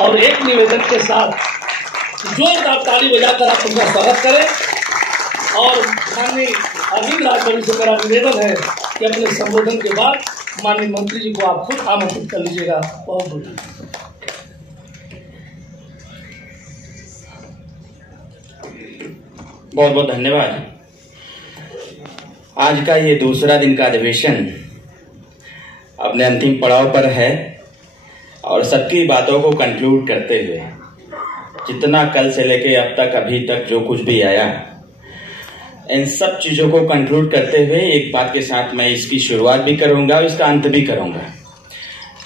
और एक निवेदन के साथ जोरदार ताली बजाकर आप उनका स्वागत करें। और माननीय अरविंद राजभर से मेरा निवेदन है कि अपने संबोधन के बाद माननीय मंत्री जी को आप खुद आमंत्रित कर लीजिएगा। बहुत बहुत बहुत बहुत धन्यवाद। आज का ये दूसरा दिन का अधिवेशन अपने अंतिम पड़ाव पर है और सबकी बातों को कंक्लूड करते हुए जितना कल से लेके अब तक अभी तक जो कुछ भी आया, इन सब चीजों को कंक्लूड करते हुए एक बात के साथ मैं इसकी शुरुआत भी करूंगा और इसका अंत भी करूंगा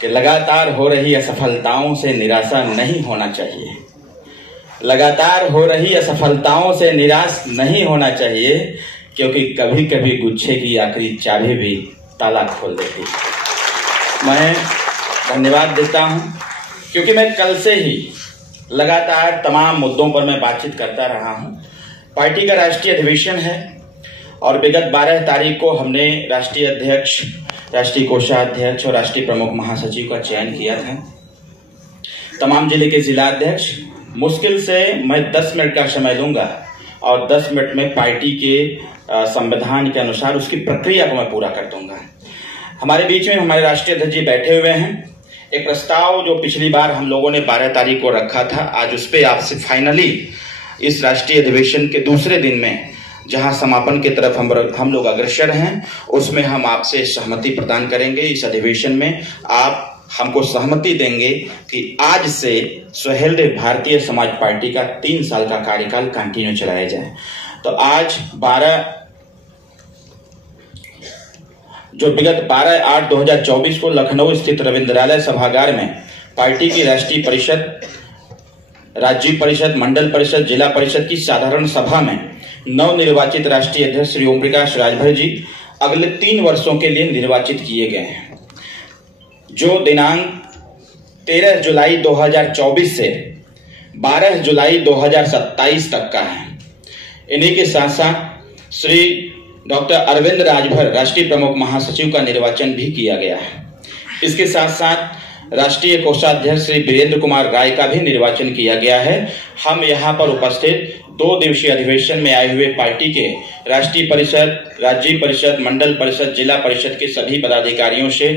कि लगातार हो रही असफलताओं से निराशा नहीं होना चाहिए। लगातार हो रही असफलताओं से निराश नहीं होना चाहिए, क्योंकि कभी कभी गुच्छे की आखिरी चाबी भी ताला खोल देती है। मैं धन्यवाद देता हूं क्योंकि मैं कल से ही लगातार तमाम मुद्दों पर मैं बातचीत करता रहा हूं। पार्टी का राष्ट्रीय अधिवेशन है और विगत 12 तारीख को हमने राष्ट्रीय अध्यक्ष, राष्ट्रीय कोषाध्यक्ष और राष्ट्रीय प्रमुख महासचिव का चयन किया था। तमाम जिले के जिला अध्यक्ष, मुश्किल से मैं 10 मिनट का समय लूंगा और 10 मिनट में पार्टी के संविधान के अनुसार उसकी प्रक्रिया को मैं पूरा कर दूंगा। हमारे बीच में हमारे राष्ट्रीय अध्यक्ष जी बैठे हुए हैं। एक प्रस्ताव जो पिछली बार हम लोगों ने 12 तारीख को रखा था, आज उस पर आपसे फाइनली इस राष्ट्रीय अधिवेशन के दूसरे दिन में, जहां समापन की तरफ हम लोग अग्रसर हैं, उसमें हम आपसे सहमति प्रदान करेंगे। इस अधिवेशन में आप हमको सहमति देंगे कि आज से सुहेलदेव भारतीय समाज पार्टी का 3 साल का कार्यकाल कंटिन्यू चलाया जाए। तो आज विगत 12/8/2024 को लखनऊ स्थित रविंद्रालय सभागार में पार्टी की राष्ट्रीय परिषद, राज्य परिषद, मंडल परिषद, जिला परिषद की साधारण सभा में नवनिर्वाचित राष्ट्रीय अध्यक्ष श्री ओम प्रकाश राजभर जी अगले 3 वर्षों के लिए निर्वाचित किए गए हैं, जो दिनांक 13 जुलाई 2024 से 12 जुलाई 2027 तक का है। इन्हीं के साथ साथ श्री डॉक्टर अरविंद राजभर राष्ट्रीय प्रमुख महासचिव का निर्वाचन भी किया गया है। इसके साथ साथ राष्ट्रीय कोषाध्यक्ष श्री वीरेंद्र कुमार राय का भी निर्वाचन किया गया है। हम यहाँ पर उपस्थित 2 दिवसीय अधिवेशन में आए हुए पार्टी के राष्ट्रीय परिषद, राज्य परिषद, मंडल परिषद, जिला परिषद के सभी पदाधिकारियों से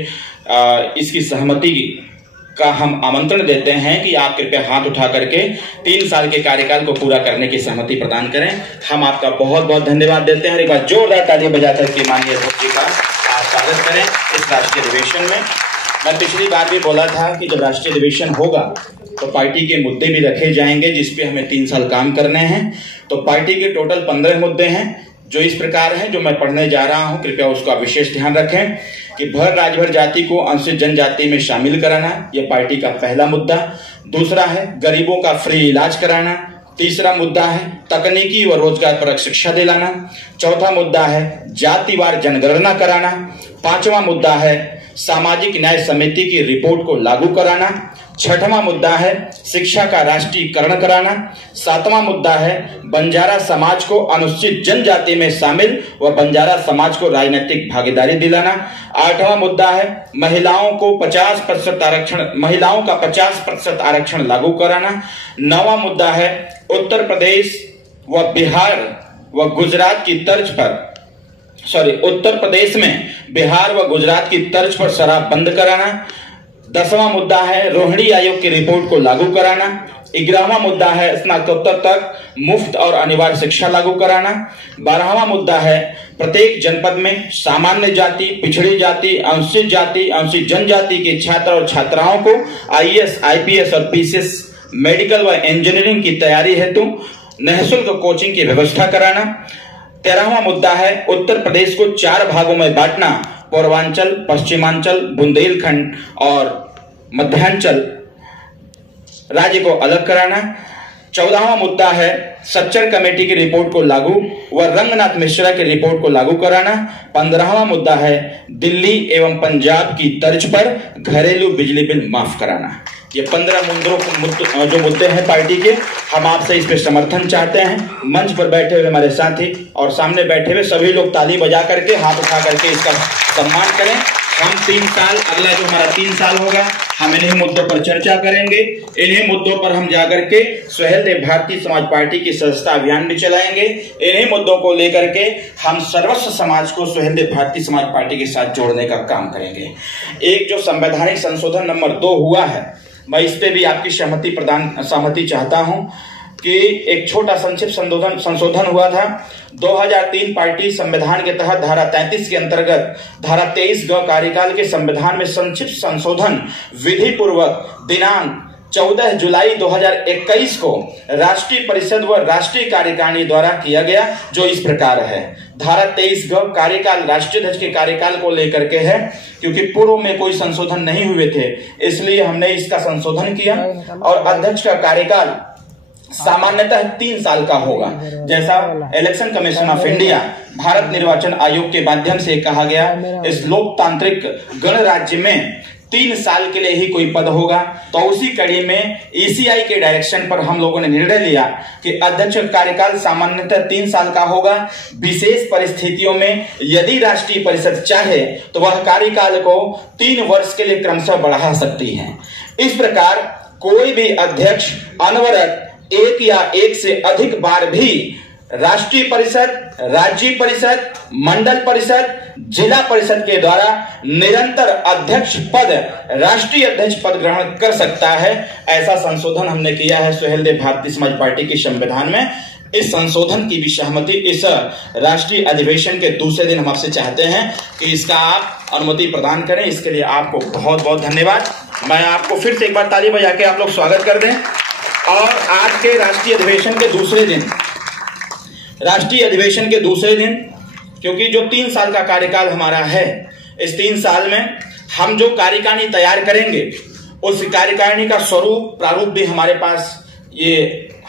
इसकी सहमति का हम आमंत्रण देते हैं कि आप कृपया हाथ उठा करके 3 साल के कार्यकाल को पूरा करने की सहमति प्रदान करें। हम आपका बहुत बहुत धन्यवाद देते हैं। एक बार जोरदार ताली बजाकर के माननीय अध्यक्ष जी का आप स्वागत करें इस राष्ट्रीय अधिवेशन में। मैं पिछली बार भी बोला था कि जब राष्ट्रीय अधिवेशन होगा तो पार्टी के मुद्दे भी रखे जाएंगे जिसपे हमें 3 साल काम करने हैं। तो पार्टी के टोटल 15 मुद्दे हैं जो इस प्रकार हैं, जो मैं पढ़ने जा रहा हूं। कृपया उसका विशेष ध्यान रखें कि भर राजभर जाति को अनुसूचित जनजाति में शामिल कराना, यह पार्टी का पहला मुद्दा। दूसरा है गरीबों का फ्री इलाज कराना। तीसरा मुद्दा है तकनीकी व रोजगार परक शिक्षा दिलाना। चौथा मुद्दा है जातिवार जनगणना कराना। 5वां मुद्दा है सामाजिक न्याय समिति की रिपोर्ट को लागू कराना। 6वां मुद्दा है शिक्षा का राष्ट्रीयकरण कराना। 7वां मुद्दा है बंजारा समाज को अनुसूचित जनजाति में शामिल व बंजारा समाज को राजनीतिक भागीदारी दिलाना। 8वां मुद्दा है महिलाओं का 50% आरक्षण लागू कराना। 9वां मुद्दा है उत्तर प्रदेश व बिहार व गुजरात की तर्ज पर उत्तर प्रदेश में बिहार व गुजरात की तर्ज पर शराब बंद कराना। 10वां मुद्दा है रोहिणी आयोग की रिपोर्ट को लागू कराना। 11वां मुद्दा है स्नातकोत्तर तक मुफ्त और अनिवार्य शिक्षा लागू कराना। 12वां मुद्दा है प्रत्येक जनपद में सामान्य जाति, पिछड़ी जाति, अनुसूचित जाति, अनुसूचित जनजाति के छात्र और छात्राओं को IAS, IPS और PCS मेडिकल व इंजीनियरिंग की तैयारी हेतु निःशुल्क कोचिंग की व्यवस्था कराना। 13वां मुद्दा है उत्तर प्रदेश को 4 भागों में बांटना, पूर्वांचल, पश्चिमांचल, बुंदेलखंड और मध्यांचल राज्य को अलग कराना। 14वां मुद्दा है सच्चर कमेटी की रिपोर्ट को लागू व रंगनाथ मिश्रा की रिपोर्ट को लागू कराना। 15वां मुद्दा है दिल्ली एवं पंजाब की तर्ज पर घरेलू बिजली बिल माफ कराना। ये 15 जो मुद्दे हैं पार्टी के, हम आपसे इस पे समर्थन चाहते हैं। मंच पर बैठे हुए हमारे साथी और सामने बैठे हुए सभी लोग ताली बजा करके, हाथ उठा करके इसका सम्मान करें। हम 3 साल, अगला जो हमारा 3 साल होगा, हम इन्हीं मुद्दों पर चर्चा करेंगे। इन्हीं मुद्दों पर हम जाकर के सुहेलदेव भारतीय समाज पार्टी की सदस्यता अभियान भी चलाएंगे। इन्हीं मुद्दों को लेकर के हम सर्वस्व समाज को सुहेलदेव भारतीय समाज पार्टी के साथ जोड़ने का काम करेंगे। एक जो संवैधानिक संशोधन नंबर 2 हुआ है, मैं इस पे भी आपकी सहमति चाहता हूं कि एक छोटा संक्षिप्त संशोधन हुआ था। 2003 पार्टी संविधान के तहत धारा 33 के अंतर्गत धारा 23 कार्यकाल के संविधान में संक्षिप्त संशोधन विधि पूर्वक दिनांक 14 जुलाई 2021 को राष्ट्रीय परिषद व राष्ट्रीय कार्यकारिणी द्वारा किया गया, जो इस प्रकार है। धारा 23 कार्यकाल राष्ट्रीय अध्यक्ष के कार्यकाल को लेकर के है, क्योंकि पूर्व में कोई संशोधन नहीं हुए थे, इसलिए हमने इसका संशोधन किया। और अध्यक्ष का कार्यकाल सामान्यतः 3 साल का होगा, जैसा election commission of India Bharat निर्वाचन आयोग के माध्यम से कहा गया। इस लोकतांत्रिक गणराज्य में 3 साल के लिए ही कोई पद होगा। तो उसी कड़ी में ईसीआई के डायरेक्शन पर हम लोगों ने निर्णय लिया कि अध्यक्ष का कार्यकाल सामान्यतः 3 साल का होगा। विशेष परिस्थितियों में यदि राष्ट्रीय परिषद चाहे तो वह कार्यकाल को 3 वर्ष के लिए क्रमशः बढ़ा सकती है। इस प्रकार कोई भी अध्यक्ष अनवरत 1 या 1 से अधिक बार भी राष्ट्रीय परिषद, राज्य परिषद, मंडल परिषद, जिला परिषद के द्वारा निरंतर अध्यक्ष पद, राष्ट्रीय अध्यक्ष पद ग्रहण कर सकता है। ऐसा संशोधन हमने किया है सुहेलदेव भारतीय समाज पार्टी के संविधान में। इस संशोधन की भी सहमति इस राष्ट्रीय अधिवेशन के दूसरे दिन हम आपसे चाहते हैं कि इसका आप अनुमति प्रदान करें। इसके लिए आपको बहुत बहुत धन्यवाद। मैं आपको फिर से एक बार ताली बजा के आप लोग स्वागत कर दें। और आज के राष्ट्रीय अधिवेशन के दूसरे दिन, क्योंकि जो 3 साल का कार्यकाल हमारा है, इस 3 साल में हम जो कार्यकारिणी तैयार करेंगे, उस कार्यकारिणी का स्वरूप प्रारूप भी हमारे पास ये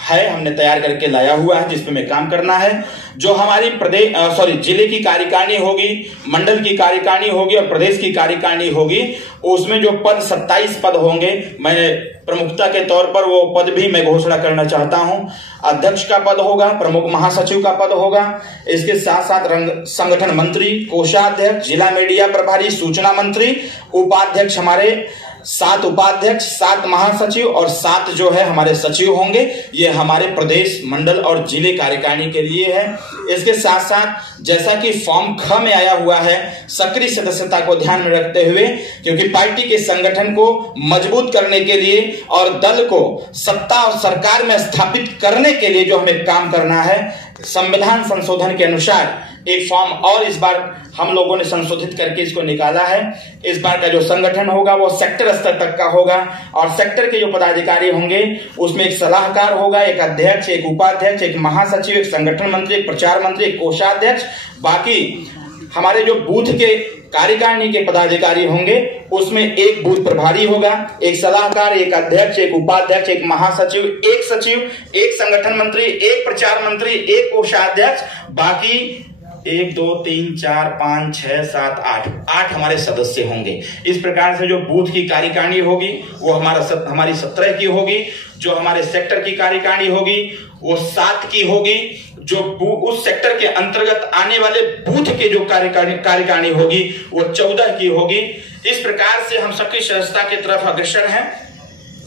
है, हमने तैयार करके लाया हुआ है, जिसपे में काम करना है। जो हमारी जिले की कार्यकारिणी होगी, मंडल की कार्यकारिणी होगी और प्रदेश की कार्यकारिणी होगी, उसमें जो पद 27 पद होंगे, मैंने प्रमुखता के तौर पर वो पद भी मैं घोषणा करना चाहता हूं। अध्यक्ष का पद होगा, प्रमुख महासचिव का पद होगा, इसके साथ साथ संगठन मंत्री, कोषाध्यक्ष, जिला मीडिया प्रभारी, सूचना मंत्री, उपाध्यक्ष हमारे 7 उपाध्यक्ष, 7 महासचिव और 7 जो है हमारे सचिव होंगे। ये हमारे प्रदेश, मंडल और जिले कार्यकारिणी के लिए है। इसके साथ साथ जैसा कि फॉर्म ख में आया हुआ है, सक्रिय सदस्यता को ध्यान में रखते हुए, क्योंकि पार्टी के संगठन को मजबूत करने के लिए और दल को सत्ता और सरकार में स्थापित करने के लिए जो हमें काम करना है, संविधान संशोधन के अनुसार एक फॉर्म और इस बार हम लोगों ने संशोधित करके इसको निकाला है। इस बार का जो संगठन होगा वो सेक्टर स्तर तक का होगा और सेक्टर के जो पदाधिकारी होंगे उसमें एक सलाहकार होगा, एक अध्यक्ष, एक उपाध्यक्ष, एक महासचिव, एक संगठन मंत्री, एक प्रचार मंत्री, एक कोषाध्यक्ष। बाकी हमारे जो बूथ के कार्यकारिणी के पदाधिकारी होंगे उसमें एक बूथ प्रभारी होगा, एक सलाहकार, एक अध्यक्ष, एक उपाध्यक्ष, एक महासचिव, एक सचिव, एक संगठन मंत्री, एक प्रचार मंत्री, एक कोषाध्यक्ष। बाकी 1 2 3 4 5 6 7 8 हमारे सदस्य होंगे। इस प्रकार से जो बूथ की कार्यकारिणी होगी वो हमारी 17 की होगी। जो हमारे सेक्टर की कार्यकारिणी होगी वो 7 की होगी। जो उस सेक्टर के अंतर्गत आने वाले बूथ के जो कार्यकारिणी होगी वो 14 की होगी। इस प्रकार से हम सक्रिय सदस्यता की तरफ अग्रसर हैं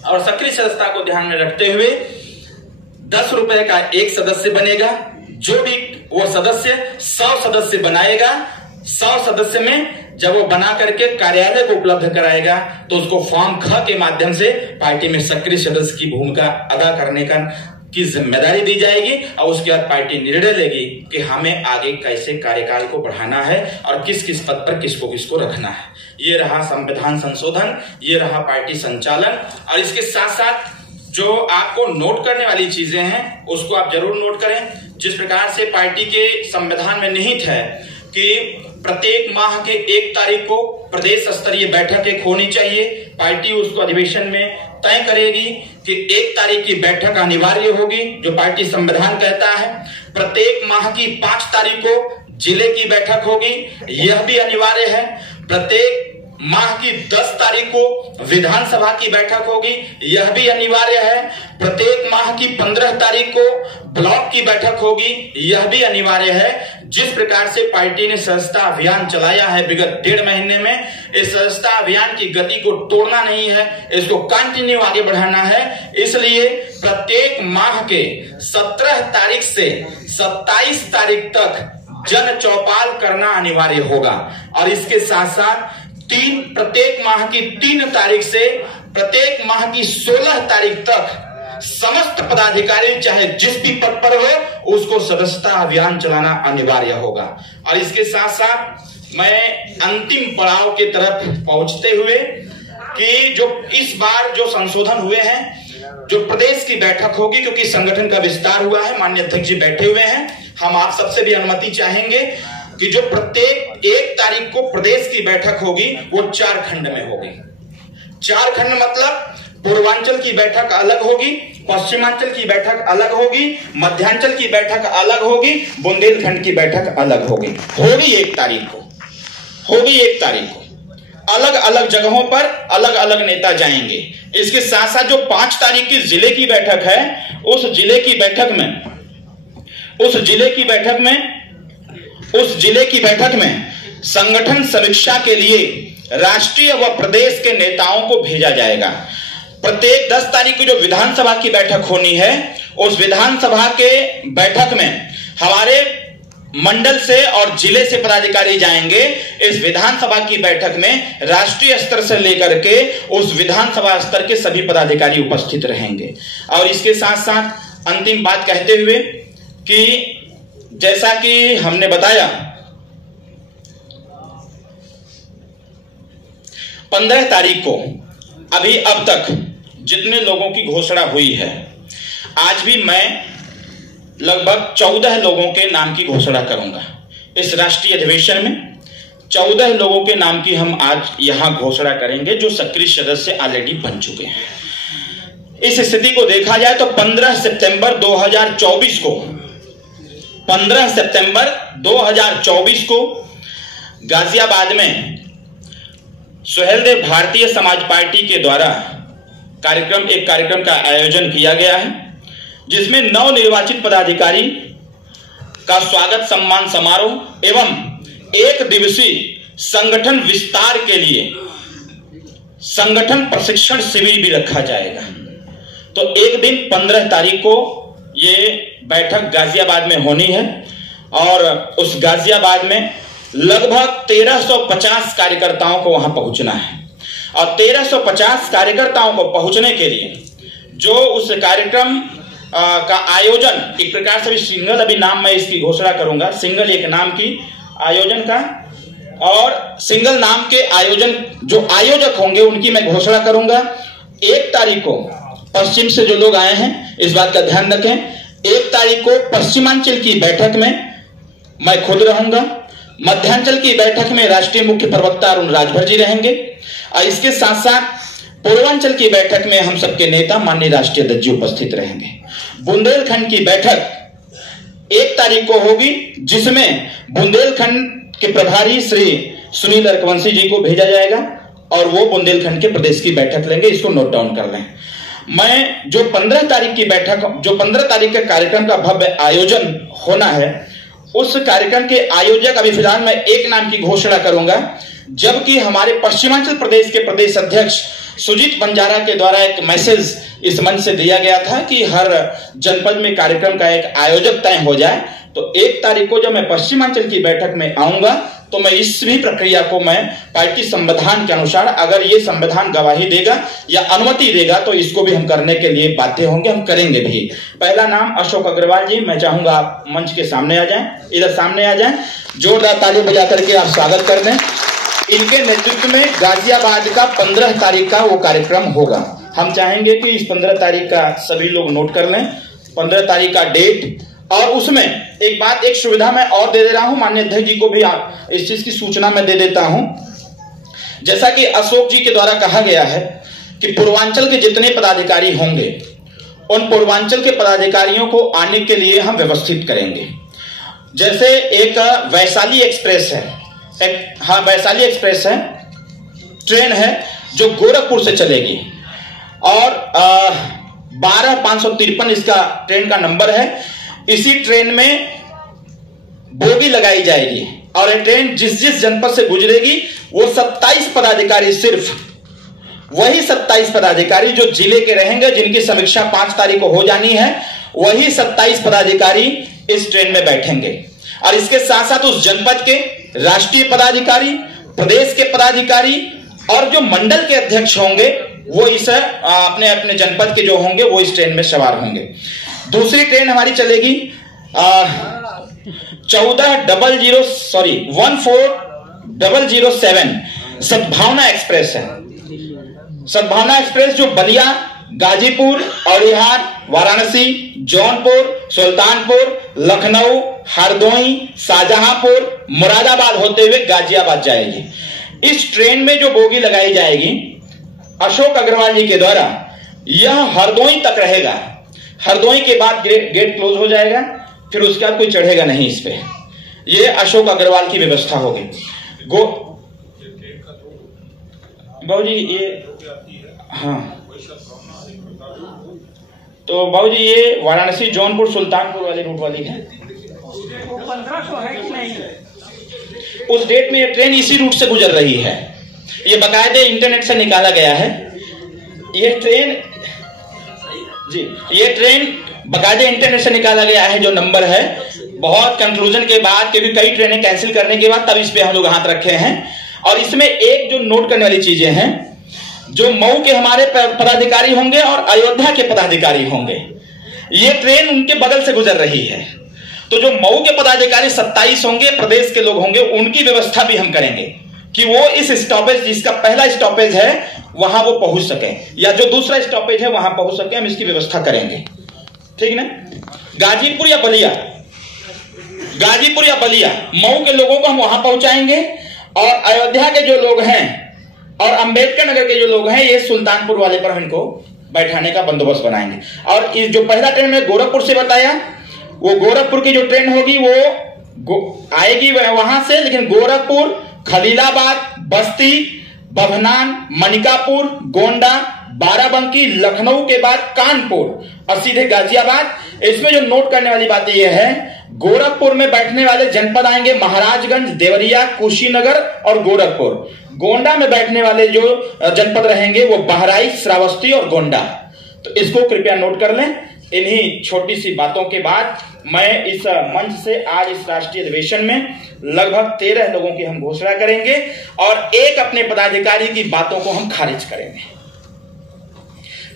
और सक्रिय सदस्यता को ध्यान में रखते हुए 10 रुपए का एक सदस्य बनेगा। जो भी वो सदस्य 100 सदस्य बनाएगा, 100 सदस्य में जब वो बना करके कार्यालय को उपलब्ध कराएगा तो उसको फॉर्म ख के माध्यम से पार्टी में सक्रिय सदस्य की भूमिका अदा करने की जिम्मेदारी दी जाएगी और उसके बाद पार्टी निर्णय लेगी कि हमें आगे कैसे कार्यकाल को बढ़ाना है और किस किस पद पर किसको रखना है। ये रहा संविधान संशोधन, ये रहा पार्टी संचालन। और इसके साथ साथ जो आपको नोट करने वाली चीजें हैं उसको आप जरूर नोट करें। जिस प्रकार से पार्टी के संविधान में निहित है कि प्रत्येक माह के 1 तारीख को प्रदेश स्तरीय बैठक एक होनी चाहिए। पार्टी उसको अधिवेशन में तय करेगी कि 1 तारीख की बैठक अनिवार्य होगी, जो पार्टी संविधान कहता है। प्रत्येक माह की 5 तारीख को जिले की बैठक होगी, यह भी अनिवार्य है। प्रत्येक माह की 10 तारीख को विधानसभा की बैठक होगी, यह भी अनिवार्य है। प्रत्येक माह की 15 तारीख को ब्लॉक की बैठक होगी, यह भी अनिवार्य है। जिस प्रकार से पार्टी ने सदस्यता अभियान चलाया है विगत 1.5 महीने में, इस सदस्यता अभियान की गति को तोड़ना नहीं है, इसको कंटिन्यू आगे बढ़ाना है। इसलिए प्रत्येक माह के 17 तारीख से 27 तारीख तक जन चौपाल करना अनिवार्य होगा। और इसके साथ साथ प्रत्येक माह की 3 तारीख से प्रत्येक माह की 16 तारीख तक समस्त पदाधिकारी चाहे जिस भी पद पर हो उसको सदस्यता अभियान चलाना अनिवार्य होगा। और इसके साथ साथ मैं अंतिम पड़ाव की तरफ पहुंचते हुए कि जो इस बार जो संशोधन हुए हैं, जो प्रदेश की बैठक होगी, क्योंकि संगठन का विस्तार हुआ है, माननीय अध्यक्ष जी बैठे हुए हैं, हम आप सबसे भी अनुमति चाहेंगे कि जो प्रत्येक 1 तारीख को प्रदेश की बैठक होगी वो 4 खंड में होगी। 4 खंड मतलब पूर्वांचल की बैठक अलग होगी, पश्चिमांचल की बैठक अलग होगी, मध्यांचल की बैठक अलग होगी, बुंदेलखंड की बैठक अलग होगी। 1 तारीख को अलग अलग जगहों पर अलग अलग नेता जाएंगे। इसके साथ साथ जो 5 तारीख की जिले की बैठक है, उस जिले की बैठक में संगठन समीक्षा के लिए राष्ट्रीय व प्रदेश के नेताओं को भेजा जाएगा। प्रत्येक 10 तारीख को जो विधानसभा की बैठक होनी है, उस विधानसभा के बैठक में हमारे मंडल से और जिले से पदाधिकारी जाएंगे। इस विधानसभा की बैठक में राष्ट्रीय स्तर से लेकर के उस विधानसभा स्तर के सभी पदाधिकारी उपस्थित रहेंगे। और इसके साथ साथ अंतिम बात कहते हुए कि जैसा कि हमने बताया 15 तारीख को अभी अब तक जितने लोगों की घोषणा हुई है, आज भी मैं लगभग 14 लोगों के नाम की घोषणा करूंगा। इस राष्ट्रीय अधिवेशन में 14 लोगों के नाम की हम आज यहां घोषणा करेंगे जो सक्रिय सदस्य ऑलरेडी बन चुके हैं। इस स्थिति को देखा जाए तो 15 सितंबर 2024 को गाजियाबाद में सुहेलदेव भारतीय समाज पार्टी के द्वारा एक कार्यक्रम का आयोजन किया गया है, जिसमें नवनिर्वाचित पदाधिकारी का स्वागत सम्मान समारोह एवं 1 दिवसीय संगठन विस्तार के लिए संगठन प्रशिक्षण शिविर भी रखा जाएगा। तो एक दिन 15 तारीख को ये बैठक गाजियाबाद में होनी है और उस गाजियाबाद में लगभग 1350 कार्यकर्ताओं को वहां पहुंचना है। और 1350 कार्यकर्ताओं को पहुंचने के लिए जो उस कार्यक्रम का आयोजन एक प्रकार से सिंगल, अभी नाम मैं इसकी घोषणा करूंगा, सिंगल एक नाम की आयोजन का, और सिंगल नाम के आयोजन जो आयोजक होंगे उनकी मैं घोषणा करूंगा। 1 तारीख को पश्चिम से जो लोग आए हैं इस बात का ध्यान रखें, 1 तारीख को पश्चिमांचल की बैठक में मैं खुद रहूंगा, मध्यांचल की बैठक में राष्ट्रीय मुख्य प्रवक्ता अरुण राजभर जी रहेंगे, और इसके साथ साथ पूर्वांचल की बैठक में हम सबके नेता माननीय राष्ट्रीय अध्यक्ष जी उपस्थित रहेंगे। बुंदेलखंड की बैठक 1 तारीख को होगी, जिसमें बुंदेलखंड के प्रभारी श्री सुनील अर्कवंशी जी को भेजा जाएगा और वो बुंदेलखंड के प्रदेश की बैठक लेंगे। इसको नोट डाउन कर लें। मैं जो 15 तारीख की बैठक, जो 15 तारीख के कार्यक्रम का भव्य आयोजन होना है, उस कार्यक्रम के आयोजक अभी फिलहाल मैं एक नाम की घोषणा करूंगा, जबकि हमारे पश्चिमांचल प्रदेश के प्रदेश अध्यक्ष सुजीत बंजारा के द्वारा एक मैसेज इस मंच से दिया गया था कि हर जनपद में कार्यक्रम का एक आयोजक तय हो जाए। तो 1 तारीख को जब मैं पश्चिमांचल की बैठक में आऊंगा तो मैं इस भी प्रक्रिया को मैं पार्टी संविधान के अनुसार, अगर ये संविधान गवाही देगा या अनुमति देगा, तो इसको भी हम करने के लिए बाध्य होंगे, हम करेंगे भी। पहला नाम अशोक अग्रवाल जी, मैं चाहूंगा आप मंच के सामने आ जाएं, इधर सामने आ जाएं, जोरदार ताली बजा करके आप स्वागत कर दें। इनके नेतृत्व में गाजियाबाद का 15 तारीख का वो कार्यक्रम होगा। हम चाहेंगे कि इस 15 तारीख का सभी लोग नोट कर लें, 15 तारीख का डेट। और उसमें एक बात, एक सुविधा मैं और दे रहा हूं, माननीय अध्यक्ष जी को भी इस चीज की सूचना मैं दे देता हूं। जैसा कि अशोक जी के द्वारा कहा गया है कि पूर्वांचल के जितने पदाधिकारी होंगे उन पूर्वांचल के पदाधिकारियों को आने के लिए हम व्यवस्थित करेंगे। जैसे एक वैशाली एक्सप्रेस है, वैशाली एक्सप्रेस है, ट्रेन है जो गोरखपुर से चलेगी और 12553 इसका ट्रेन का नंबर है। इसी ट्रेन में बोगी लगाई जाएगी और ये ट्रेन जिस जिस जनपद से गुजरेगी वो 27 पदाधिकारी, सिर्फ वही 27 पदाधिकारी जो जिले के रहेंगे, जिनकी समीक्षा 5 तारीख को हो जानी है, वही 27 पदाधिकारी इस ट्रेन में बैठेंगे। और इसके साथ साथ उस जनपद के राष्ट्रीय पदाधिकारी, प्रदेश के पदाधिकारी और जो मंडल के अध्यक्ष होंगे वो इस अपने अपने जनपद के जो होंगे वो इस ट्रेन में सवार होंगे। दूसरी ट्रेन हमारी चलेगी 14007 सद्भावना एक्सप्रेस है। सद्भावना एक्सप्रेस जो बलिया, गाजीपुर, औलिहार, वाराणसी, जौनपुर, सुल्तानपुर, लखनऊ, हरदोई, शाहजहांपुर, मुरादाबाद होते हुए गाजियाबाद जाएगी। इस ट्रेन में जो बोगी लगाई जाएगी अशोक अग्रवाल जी के द्वारा, यह हरदोई तक रहेगा। हरदोई के बाद गेट क्लोज हो जाएगा, फिर उसके बाद कोई चढ़ेगा नहीं इस पे। ये अशोक अग्रवाल की व्यवस्था होगी। बाबूजी ये, हाँ, तो बाबूजी ये वाराणसी, जौनपुर, सुल्तानपुर वाले रूट वाली है। 1500 है कि नहीं? उस डेट में ये ट्रेन इसी रूट से गुजर रही है। ये बाकायदे इंटरनेट से निकाला गया है। ये ट्रेन बाकायदे इंटरनेट से निकाला गया है। जो नंबर है, बहुत कंक्लूजन के बाद, क्योंकि कई ट्रेनें कैंसिल करने के बाद तब इस पे हम लोग हाथ रखे हैं। और इसमें एक जो नोट करने वाली चीजें हैं, जो मऊ के हमारे पदाधिकारी होंगे और अयोध्या के पदाधिकारी होंगे, ये ट्रेन उनके बगल से गुजर रही है। तो जो मऊ के पदाधिकारी 27 होंगे, प्रदेश के लोग होंगे, उनकी व्यवस्था भी हम करेंगे कि वो इस स्टॉपेज, जिसका पहला स्टॉपेज है वहां वो पहुंच सके, या जो दूसरा स्टॉपेज है वहां पहुंच सके। हम इसकी व्यवस्था करेंगे, ठीक ना। गाजीपुर या बलिया, मऊ के लोगों को हम वहां पहुंचाएंगे, और अयोध्या के जो लोग हैं और अंबेडकर नगर के जो लोग हैं, ये सुल्तानपुर वाले पर हम इनको बैठाने का बंदोबस्त बनाएंगे। और इस जो पहला ट्रेन में गोरखपुर से बताया, वो गोरखपुर की जो ट्रेन होगी वो आएगी वहां से, लेकिन गोरखपुर, खलीलाबाद, बस्ती, बभनान, मनिकापुर, गोंडा, बाराबंकी, लखनऊ के बाद कानपुर और सीधे गाजियाबाद। इसमें जो नोट करने वाली बात यह है, गोरखपुर में बैठने वाले जनपद आएंगे महाराजगंज, देवरिया, कुशीनगर और गोरखपुर। गोंडा में बैठने वाले जो जनपद रहेंगे वो बहराइच, श्रावस्ती और गोंडा। तो इसको कृपया नोट कर लें। इन्हीं छोटी सी बातों के बाद मैं इस मंच से आज इस राष्ट्रीय अधिवेशन में लगभग 13 लोगों की हम घोषणा करेंगे और एक अपने पदाधिकारी की बातों को हम खारिज करेंगे।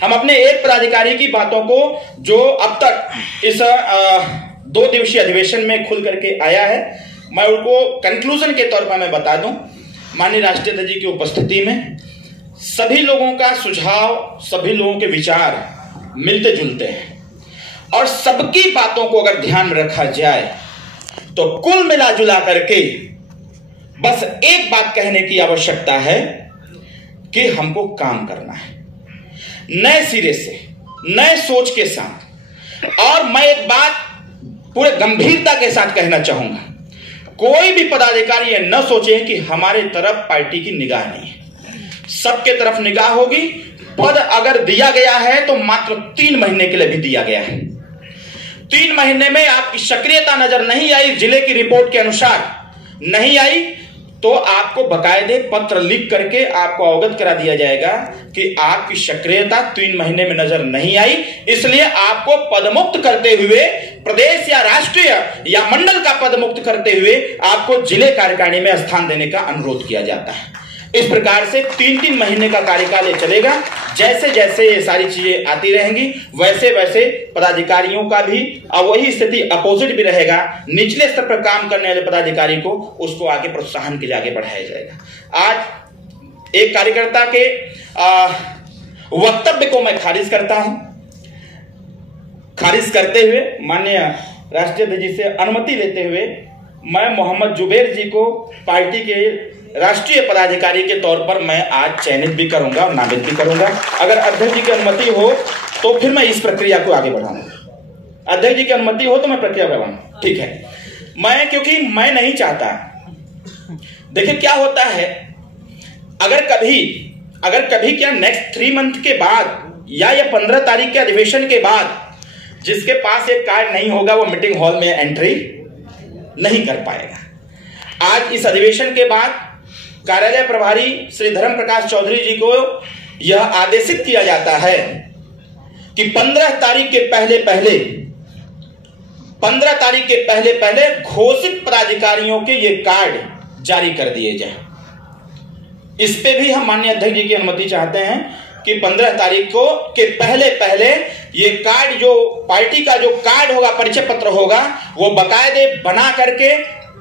हम अपने एक पदाधिकारी की बातों को, जो अब तक इस 2 दिवसीय अधिवेशन में खुल करके आया है, मैं उनको कंक्लूजन के तौर पर मैं बता दूं। माननीय राष्ट्रीय अध्यक्ष जी की उपस्थिति में सभी लोगों का सुझाव, सभी लोगों के विचार मिलते जुलते हैं, और सबकी बातों को अगर ध्यान में रखा जाए तो कुल मिला जुला करके बस एक बात कहने की आवश्यकता है कि हमको काम करना है नए सिरे से, नए सोच के साथ। और मैं एक बात पूरे गंभीरता के साथ कहना चाहूंगा, कोई भी पदाधिकारी ये न सोचे कि हमारे तरफ पार्टी की निगाह नहीं है। सबके तरफ निगाह होगी। पद अगर दिया गया है तो मात्र 3 महीने के लिए भी दिया गया है। 3 महीने में आपकी सक्रियता नजर नहीं आई, जिले की रिपोर्ट के अनुसार नहीं आई, तो आपको बकायदे पत्र लिख करके आपको अवगत करा दिया जाएगा कि आपकी सक्रियता 3 महीने में नजर नहीं आई, इसलिए आपको पदमुक्त करते हुए, प्रदेश या राष्ट्रीय या मंडल का पदमुक्त करते हुए आपको जिले कार्यकारिणी में स्थान देने का अनुरोध किया जाता है। इस प्रकार से 3-3 महीने का कार्यकाल ये चलेगा। जैसे जैसे ये सारी चीजें आती रहेंगी, वैसे वैसे पदाधिकारियों का भी वही स्थिति अपोजिट भी रहेगा। निचले स्तर पर काम करने वाले पदाधिकारी को उसको आगे प्रोत्साहन के लिए आगे बढ़ाया जाएगा। आज एक कार्यकर्ता के वक्तव्य को मैं खारिज करता हूं। खारिज करते हुए माननीय राष्ट्रीय अध्यक्ष जी से अनुमति लेते हुए मैं मोहम्मद जुबेर जी को पार्टी के राष्ट्रीय पदाधिकारी के तौर पर मैं आज चयनित भी करूंगा और नामित भी करूंगा। अगर अध्यक्ष जी की अनुमति हो तो फिर मैं इस प्रक्रिया को आगे बढ़ाऊंगा। अध्यक्ष जी की अनुमति हो तो मैं प्रक्रिया बढ़ाऊंगा, ठीक है। क्योंकि मैं नहीं चाहता, देखिए क्या होता है, अगर कभी क्या नेक्स्ट 3 मंथ के बाद या 15 तारीख के अधिवेशन के बाद जिसके पास एक कार्ड नहीं होगा वो मीटिंग हॉल में एंट्री नहीं कर पाएगा। आज इस अधिवेशन के बाद कार्यालय प्रभारी श्री धर्म प्रकाश चौधरी जी को यह आदेशित किया जाता है कि 15 तारीख के पहले घोषित पदाधिकारियों के ये कार्ड जारी कर दिए जाए। इस पे भी हम माननीय अध्यक्ष जी की अनुमति चाहते हैं कि 15 तारीख को के पहले ये कार्ड, जो पार्टी का जो कार्ड होगा, परिचय पत्र होगा, वो बाकायदे बना करके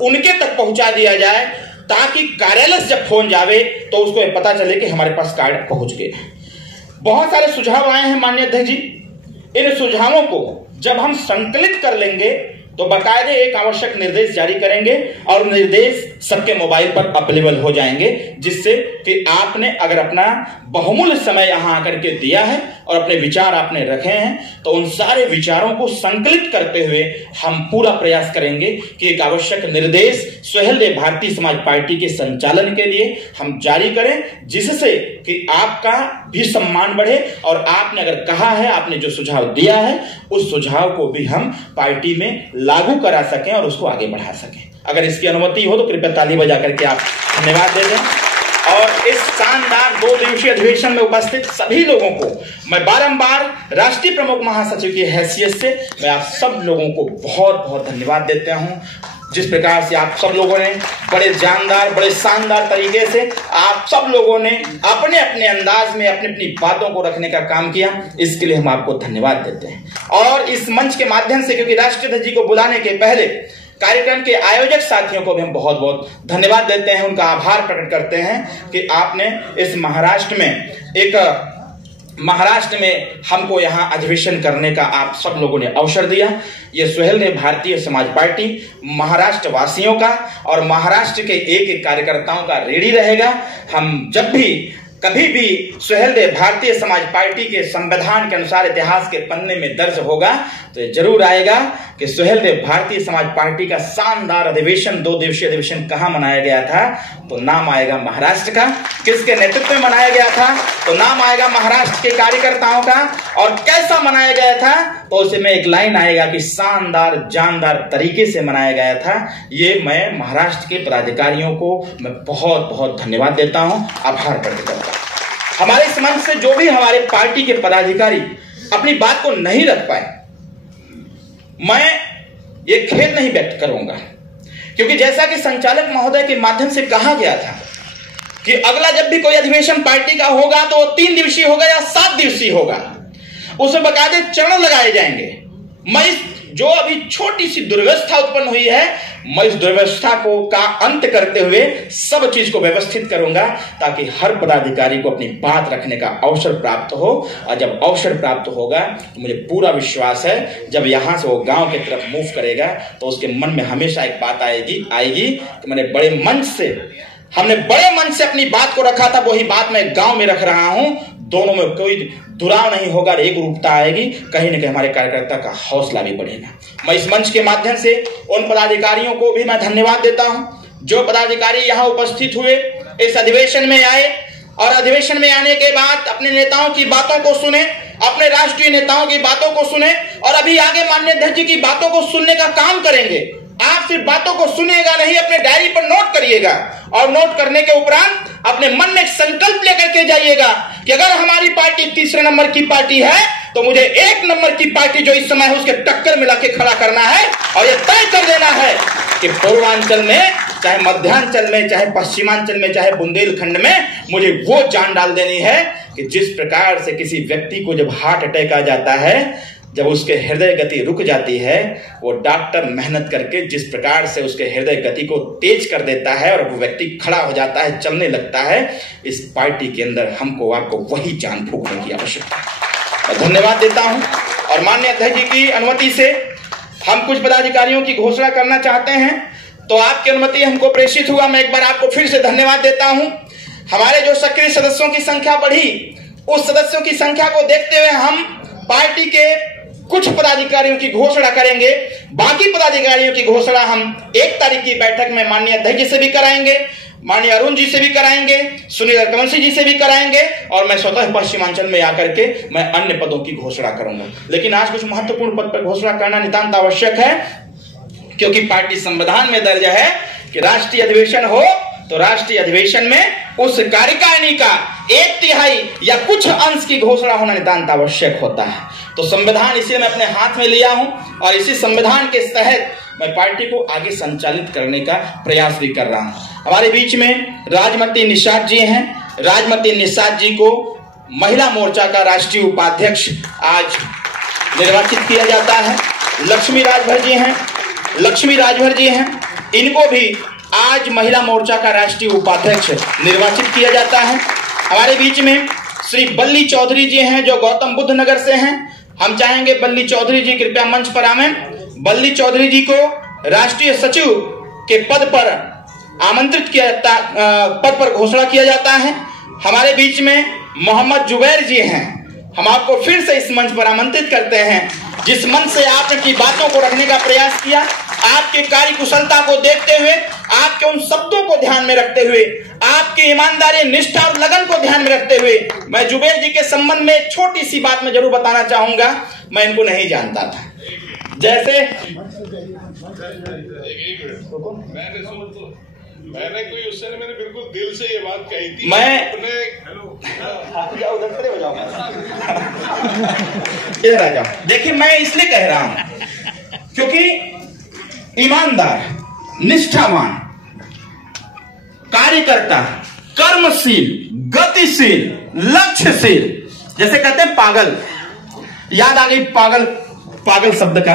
उनके तक पहुंचा दिया जाए, ताकि कार्यालय से जब फोन जावे तो उसको पता चले कि हमारे पास कार्ड पहुंच गए। बहुत सारे सुझाव आए हैं माननीय अध्यक्ष जी। इन सुझावों को जब हम संकलित कर लेंगे तो बाकायदे एक आवश्यक निर्देश जारी करेंगे और निर्देश सबके मोबाइल पर अवेलेबल हो जाएंगे, जिससे कि आपने अगर अपना बहुमूल्य समय यहां आकर के दिया है और अपने विचार आपने रखे हैं, तो उन सारे विचारों को संकलित करते हुए हम पूरा प्रयास करेंगे कि एक आवश्यक निर्देश सुहेलदेव भारतीय समाज पार्टी के संचालन के लिए हम जारी करें, जिससे कि आपका भी सम्मान बढ़े और आपने अगर कहा है, आपने जो सुझाव दिया है, उस सुझाव को भी हम पार्टी में लागू करा सकें और उसको आगे बढ़ा सकें। अगर इसकी अनुमति हो तो कृपया ताली बजा करके आप धन्यवाद दे दें। और इस शानदार 2 दिवसीय अधिवेशन में उपस्थित सभी लोगों को मैं बारंबार राष्ट्रीय प्रमुख महासचिव की हैसियत से मैं आप सब लोगों को बहुत बहुत धन्यवाद देता हूं। जिस प्रकार से आप सब लोगों ने बड़े जानदार, बड़े शानदार तरीके से आप सब लोगों ने अपने अपने अंदाज में अपनी अपनी बातों को रखने का काम किया, इसके लिए हम आपको धन्यवाद देते हैं। और इस मंच के माध्यम से, क्योंकि राष्ट्रीय अध्यक्ष जी को बुलाने के पहले कार्यक्रम के आयोजक साथियों को भी हम बहुत बहुत धन्यवाद देते हैं, उनका आभार प्रकट करते हैं कि आपने इस महाराष्ट्र में हमको यहाँ अधिवेशन करने का आप सब लोगों ने अवसर दिया। ये सुहेलदेव भारतीय समाज पार्टी महाराष्ट्र वासियों का और महाराष्ट्र के एक एक कार्यकर्ताओं का ऋणी रहेगा। हम जब भी कभी भी सुहेलदेव भारतीय समाज पार्टी के संविधान के अनुसार इतिहास के पन्ने में दर्ज होगा तो ये जरूर आएगा कि सुहेलदेव भारतीय समाज पार्टी का शानदार अधिवेशन, 2 दिवसीय अधिवेशन कहाँ मनाया गया था, तो नाम आएगा महाराष्ट्र का। किसके नेतृत्व में मनाया गया था, तो नाम आएगा महाराष्ट्र के कार्यकर्ताओं का। और कैसा मनाया गया था, तो उसे में एक लाइन आएगा कि शानदार जानदार तरीके से मनाया गया था। ये मैं महाराष्ट्र के पदाधिकारियों को मैं बहुत बहुत धन्यवाद देता हूं, आभार प्रकट करता हूं। हमारे इस मंच से जो भी हमारे पार्टी के पदाधिकारी अपनी बात को नहीं रख पाए, मैं ये खेद नहीं व्यक्त करूंगा, क्योंकि जैसा कि संचालक महोदय के माध्यम से कहा गया था कि अगला जब भी कोई अधिवेशन पार्टी का होगा तो 3 दिवसीय होगा या 7 दिवसीय होगा, उसमें बकायदे चरण लगाए जाएंगे। मैं जो अभी छोटी सी दुर्व्यवस्था उत्पन्न हुई है, मैं इस दुर्व्यवस्था को का अंत करते हुए सब चीज को व्यवस्थित करूंगा, ताकि हर पदाधिकारी को अपनी बात रखने का अवसर प्राप्त हो। और जब अवसर प्राप्त होगा तो मुझे पूरा विश्वास है जब यहां से वो गांव की तरफ मूव करेगा तो उसके मन में हमेशा एक बात आएगी कि हमने बड़े मंच से अपनी बात को रखा था, वही बात मैं गांव में रख रहा हूं। दोनों में कोई दुराव नहीं होगा, एक रूपता आएगी, कहीं न कहीं हमारे कार्यकर्ता का हौसला भी बढ़ेगा। मैं इस मंच के माध्यम से उन पदाधिकारियों को भी मैं धन्यवाद देता हूं जो पदाधिकारी यहां उपस्थित हुए, इस अधिवेशन में आए और अधिवेशन में आने के बाद अपने नेताओं की बातों को सुने, अपने राष्ट्रीय नेताओं की बातों को सुने और अभी आगे माननीय अध्यक्ष जी की बातों को सुनने का काम करेंगे। आप सिर्फ बातों को सुनिएगा नहीं, अपने डायरी पर नोट करिएगा और नोट करने के उपरांत अपने मन में एक संकल्प लेकर के जाइएगा कि अगर हमारी पार्टी 3 नंबर की पार्टी है तो मुझे 1 नंबर की पार्टी जो इस समय है उसके टक्कर में लाके खड़ा करना है और यह तय कर देना है कि पूर्वांचल में, चाहे मध्यांचल में, चाहे पश्चिमांचल में, चाहे बुंदेलखंड में मुझे वो जान डाल देनी है कि जिस प्रकार से किसी व्यक्ति को जब हार्ट अटैक आ जाता है, जब उसके हृदय गति रुक जाती है, वो डॉक्टर मेहनत करके जिस प्रकार से उसके हृदय गति को तेज कर देता है और वो व्यक्ति खड़ा हो जाता है, चलने लगता है, इस पार्टी के अंदर हमको आपको वही जान फूंकने की आवश्यकता है। मैं धन्यवाद देता हूं और माननीय अध्यक्ष जी की अनुमति से हम कुछ पदाधिकारियों की घोषणा करना चाहते हैं, तो आपकी अनुमति हमको प्रेषित हुआ। मैं एक बार आपको फिर से धन्यवाद देता हूं। हमारे जो सक्रिय सदस्यों की संख्या बढ़ी, उस सदस्यों की संख्या को देखते हुए हम पार्टी के कुछ पदाधिकारियों की घोषणा करेंगे। बाकी पदाधिकारियों की घोषणा हम 1 तारीख की बैठक में माननीय अध्यक्ष जी से भी कराएंगे, माननीय अरुण जी से भी कराएंगे, सुनील रघुवंशी जी से भी कराएंगे और मैं स्वतः पश्चिमांचल में आकर के मैं अन्य पदों की घोषणा करूंगा। लेकिन आज कुछ महत्वपूर्ण पद पर घोषणा करना नितांत आवश्यक है, क्योंकि पार्टी संविधान में दर्ज है कि राष्ट्रीय अधिवेशन हो तो राष्ट्रीय अधिवेशन में उस कार्यकारिणी का 1/3 या कुछ अंश की घोषणा होना नितांत आवश्यक होता है। तो संविधान इसे मैं अपने हाथ में लिया हूं और इसी संविधान के तहत मैं पार्टी को आगे संचालित करने का प्रयास भी कर रहा हूं। हमारे बीच में राजमती निषाद जी हैं। राजमती निषाद जी को महिला मोर्चा का राष्ट्रीय उपाध्यक्ष आज निर्वाचित किया जाता है। लक्ष्मी राजभर जी हैं, इनको भी आज महिला मोर्चा का राष्ट्रीय उपाध्यक्ष निर्वाचित किया जाता है। हमारे बीच में श्री बल्ली चौधरी जी हैं जो गौतम बुद्ध नगर से हैं। हम चाहेंगे बल्ली चौधरी जी कृपया मंच पर आवें। बल्ली चौधरी जी को राष्ट्रीय सचिव के पद पर आमंत्रित किया जाता, पद पर घोषणा किया जाता है। हमारे बीच में मोहम्मद जुबैर जी हैं। हम आपको फिर से इस मंच पर आमंत्रित करते हैं, जिस मंच से आपने बातों को रखने का प्रयास किया, आपके कार्य कुशलता को देखते हुए, आपके उन शब्दों को ध्यान में रखते हुए, आपकी ईमानदारी, निष्ठा और लगन को ध्यान में रखते हुए मैं जुबैर जी के संबंध में एक छोटी सी बात मैं जरूर बताना चाहूंगा। मैं इनको नहीं जानता था। जैसे मैंने कोई उससे मैंने बिल्कुल दिल से ये बात कही थी। मैं अपने उधर हो जाओ, इधर आ जाओ। देखिए मैं इसलिए कह रहा हूं क्योंकि ईमानदार, निष्ठावान, कार्यकर्ता, कर्मशील, गतिशील, लक्ष्यशील, जैसे कहते हैं पागल, याद आ गई पागल शब्द का।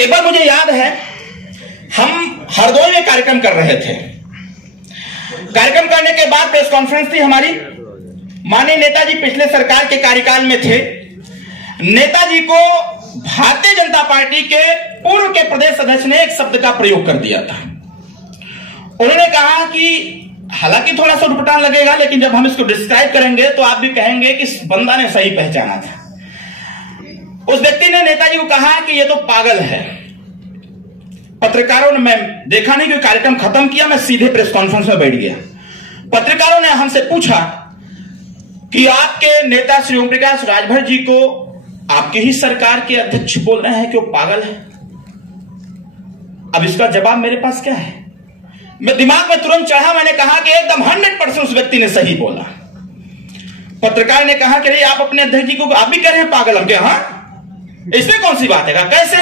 एक बार मुझे याद है हम हरदोई में कार्यक्रम कर रहे थे। कार्यक्रम करने के बाद प्रेस कॉन्फ्रेंस थी हमारी। माननीय नेताजी पिछले सरकार के कार्यकाल में थे। नेताजी को भारतीय जनता पार्टी के पूर्व के प्रदेश अध्यक्ष ने एक शब्द का प्रयोग कर दिया था। उन्होंने कहा कि हालांकि थोड़ा सा उटपटांग लगेगा, लेकिन जब हम इसको डिस्क्राइब करेंगे तो आप भी कहेंगे कि इस बंदा ने सही पहचाना था। उस व्यक्ति ने नेताजी को कहा कि ये तो पागल है। पत्रकारों ने, मैं देखा नहीं कि कार्यक्रम खत्म किया, मैं सीधे प्रेस कॉन्फ्रेंस में बैठ गया। पत्रकारों ने हमसे पूछा कि आपके नेता श्री ओम प्रकाश राजभर जी को आपके ही सरकार के अध्यक्ष बोल रहे हैं कि वो पागल है। अब इसका जवाब मेरे पास क्या है? मैं दिमाग में तुरंत चढ़ा, मैंने कहा कि एकदम 100% उस व्यक्ति ने सही बोला। पत्रकार ने कहा कि आप अपने अध्यक्ष जी को आप भी कह रहे हैं पागल। हम क्या, हाँ इसमें कौन सी बात है? कैसे?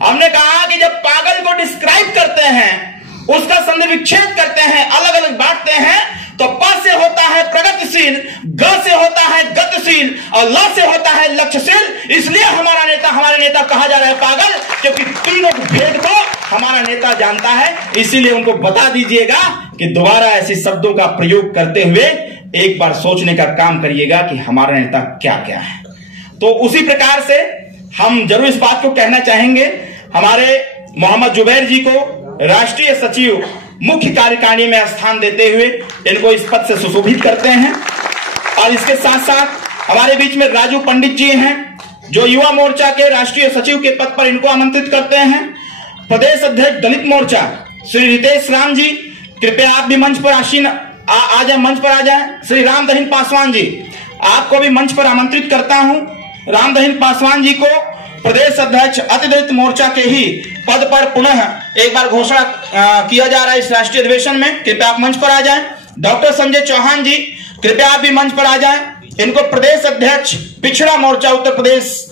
हमने कहा कि जब पागल को डिस्क्राइब करते हैं, उसका संदर्भ विच्छेद करते हैं, अलग अलग बांटते हैं, तो प से होता है प्रगतिशील, ग से होता है गतिशील और ल से होता है लक्ष्यशील। इसलिए हमारे नेता कहा जा रहा है पागल, क्योंकि तीनों भेद को हमारा नेता जानता है। इसीलिए उनको बता दीजिएगा कि दोबारा ऐसे शब्दों का प्रयोग करते हुए एक बार सोचने का काम करिएगा कि हमारा नेता क्या क्या है। तो उसी प्रकार से हम जरूर इस बात को कहना चाहेंगे, हमारे मोहम्मद जुबैर जी को राष्ट्रीय सचिव मुख्य कार्यकारिणी में स्थान देते हुए इनको इस पद से सुशोभित करते हैं। और इसके साथ साथ हमारे बीच में राजू पंडित जी हैं जो युवा मोर्चा के राष्ट्रीय सचिव के पद पर इनको आमंत्रित करते हैं। प्रदेश अध्यक्ष दलित मोर्चा श्री रितेश राम जी, कृपया आप भी मंच पर आ जाए, मंच पर आ जाए। श्री राम दहीन पासवान जी, आपको भी मंच पर आमंत्रित करता हूं। राम दहीन पासवान जी को प्रदेश अध्यक्ष अति दलित मोर्चा के ही पद पर पुनः एक बार घोषणा किया जा रहा है इस राष्ट्रीय अधिवेशन में। कृपया आप मंच पर आ जाएं। डॉक्टर संजय चौहान जी, कृपया आप भी मंच पर आ जाएं। इनको प्रदेश अध्यक्ष पिछड़ा मोर्चा उत्तर प्रदेश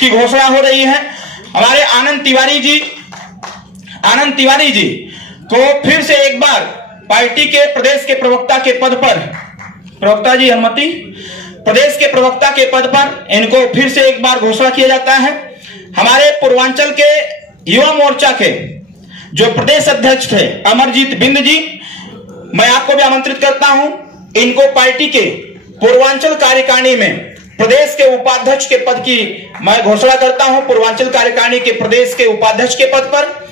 की घोषणा हो रही है। हमारे आनंद तिवारी जी को फिर से एक बार पार्टी के प्रदेश के प्रवक्ता के पद पर, प्रवक्ता जी अनुमति, प्रदेश के प्रवक्ता के पद पर इनको फिर से एक बार घोषणा किया जाता है। हमारे पूर्वांचल के युवा मोर्चा के जो प्रदेश अध्यक्ष थे अमरजीत बिंद जी, मैं आपको भी आमंत्रित करता हूं। इनको पार्टी के पूर्वांचल कार्यकारिणी में प्रदेश के उपाध्यक्ष के पद की मैं घोषणा करता हूं, पूर्वांचल कार्यकारिणी के प्रदेश के उपाध्यक्ष के पद पर।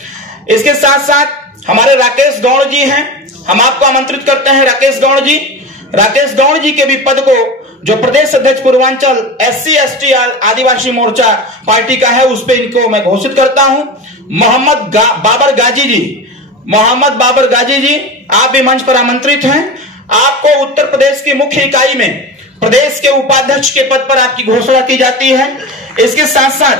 इसके साथ साथ हमारे राकेश गौड़ जी हैं, हम आपको आमंत्रित करते हैं। राकेश गौड़ जी के भी पद को, जो प्रदेश अध्यक्ष पूर्वांचल SC ST आदिवासी मोर्चा पार्टी का है, उस पे इनको मैं घोषित करता हूं। मोहम्मद बाबर गाजी जी, आप भी मंच पर आमंत्रित हैं। आपको उत्तर प्रदेश की मुख्य इकाई में प्रदेश के उपाध्यक्ष के पद पर आपकी घोषणा की जाती है। इसके साथ साथ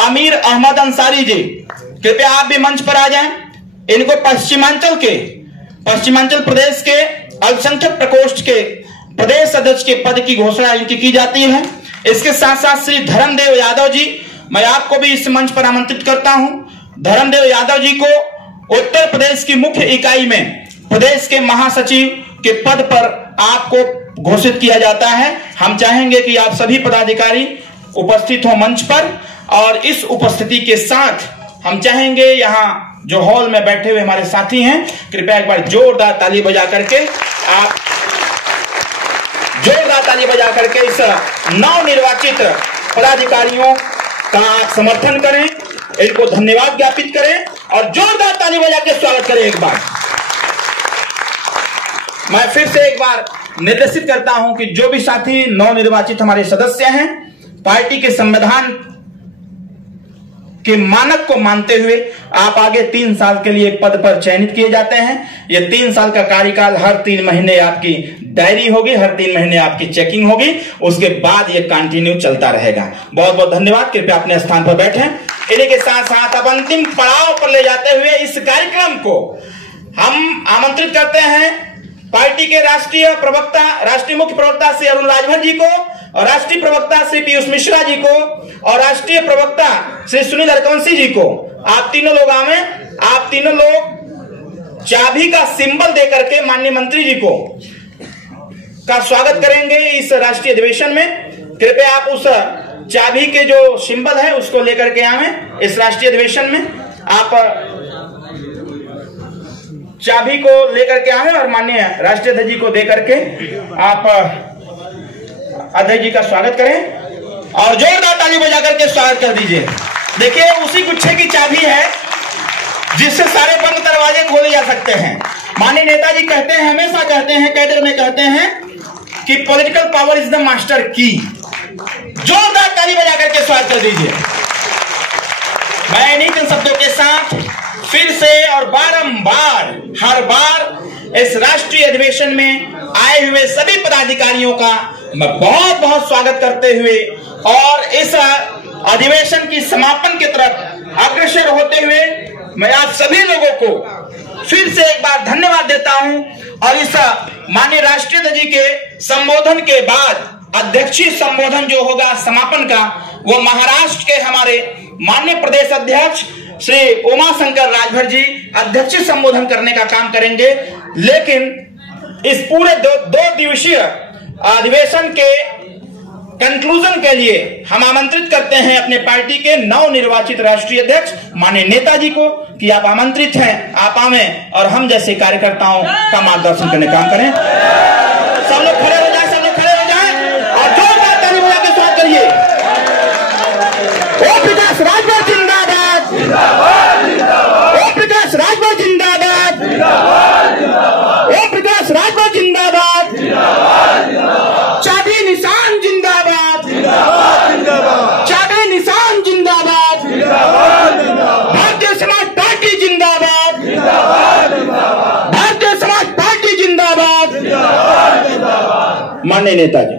अमीर अहमद अंसारी जी, कृपया आप भी मंच पर आ जाएं। इनको पश्चिमांचल प्रदेश के अल्पसंख्यक प्रकोष्ठ के प्रदेश अध्यक्ष के पद की घोषणा इनकी की जाती है। इसके साथ साथ श्री धर्मदेव यादव जी, मैं आपको भी इस मंच पर आमंत्रित करता हूं। धर्मदेव यादव जी को उत्तर प्रदेश की मुख्य इकाई में प्रदेश के महासचिव के पद पर आपको घोषित किया जाता है। हम चाहेंगे कि आप सभी पदाधिकारी उपस्थित हो मंच पर, और इस उपस्थिति के साथ हम चाहेंगे यहाँ जो हॉल में बैठे हुए हमारे साथी हैं, कृपया एक बार जोरदार ताली बजा करके इस नवनिर्वाचित पदाधिकारियों का आप समर्थन करें, इनको धन्यवाद ज्ञापित करें और जोरदार ताली बजा के स्वागत करें। एक बार मैं फिर से एक बार निर्देशित करता हूं कि जो भी साथी नवनिर्वाचित हमारे सदस्य हैं, पार्टी के संविधान के मानक को मानते हुए आप आगे 3 साल के लिए पद पर चयनित किए जाते हैं। यह 3 साल का कार्यकाल, हर 3 महीने आपकी डायरी होगी, हर 3 महीने आपकी चेकिंग होगी, उसके बाद यह कंटिन्यू चलता रहेगा। बहुत बहुत धन्यवाद। कृपया अपने स्थान पर बैठें। इन्हीं के साथ साथ अब अंतिम पड़ाव पर ले जाते हुए इस कार्यक्रम को हम आमंत्रित करते हैं पार्टी के राष्ट्रीय मुख्य प्रवक्ता श्री अरुण राजभर जी को, और राष्ट्रीय प्रवक्ता श्री पीयूष मिश्रा जी को, और राष्ट्रीय प्रवक्ता श्री सुनील अरकवंशी जी को। आप तीनों लोग आवे, आप तीनों लोग चाबी का सिंबल देकर के माननीय मंत्री जी को का स्वागत करेंगे इस राष्ट्रीय अधिवेशन में। कृपया आप उस चाबी के जो सिंबल है उसको लेकर के आवे इस राष्ट्रीय अधिवेशन में। आप चाबी को लेकर के आवे और माननीय राष्ट्रीय अध्यक्ष जी को देकर के आप अध्यक्ष जी का स्वागत करें और जोरदार ताली बजा करके स्वागत कर दीजिए। देखिए, उसी गुच्छे की चाबी है जिससे सारे बंद दरवाजे खोले जा सकते हैं। माननीय नेताजी कहते हैं, हमेशा कहते हैं, कैडर में कहते हैं कि political power is the master की। जोरदार ताली बजा करके स्वागत कर दीजिए। मैं इन्हीं शब्दों के साथ फिर से और बारंबार हर बार इस राष्ट्रीय अधिवेशन में आए हुए सभी पदाधिकारियों का मैं बहुत बहुत स्वागत करते हुए और इस अधिवेशन की समापन की तरफ अग्रसर होते हुए मैं आप सभी लोगों को फिर से एक बार धन्यवाद देता हूं। और इस माननीय राष्ट्रीय अध्यक्ष जी के संबोधन के बाद अध्यक्षीय संबोधन जो होगा समापन का, वो महाराष्ट्र के हमारे माननीय प्रदेश अध्यक्ष श्री उमाशंकर राजभर जी अध्यक्षीय संबोधन करने का काम करेंगे। लेकिन इस पूरे दो दिवसीय अधिवेशन के कंक्लूजन के लिए हम आमंत्रित करते हैं अपने पार्टी के नवनिर्वाचित राष्ट्रीय अध्यक्ष माननीय नेताजी को कि आप आमंत्रित हैं, आप आवें और हम जैसे कार्यकर्ताओं का मार्गदर्शन करने का काम करें। सब लोग खड़े हो जाए, सब लोग खड़े हो जाए और जोरदार ताली बजा के स्वागत करिए। ओम प्रकाश राजभर जिंदाबाद, ओम प्रकाश राजभर जिंदाबाद, ओम प्रकाश राजभर जिंदाबाद, चाबी निशान जिंदाबाद, चाबी निशान जिंदाबाद, भारतीय समाज पार्टी जिंदाबाद, भारतीय समाज पार्टी जिंदाबाद। माननीय नेताजी।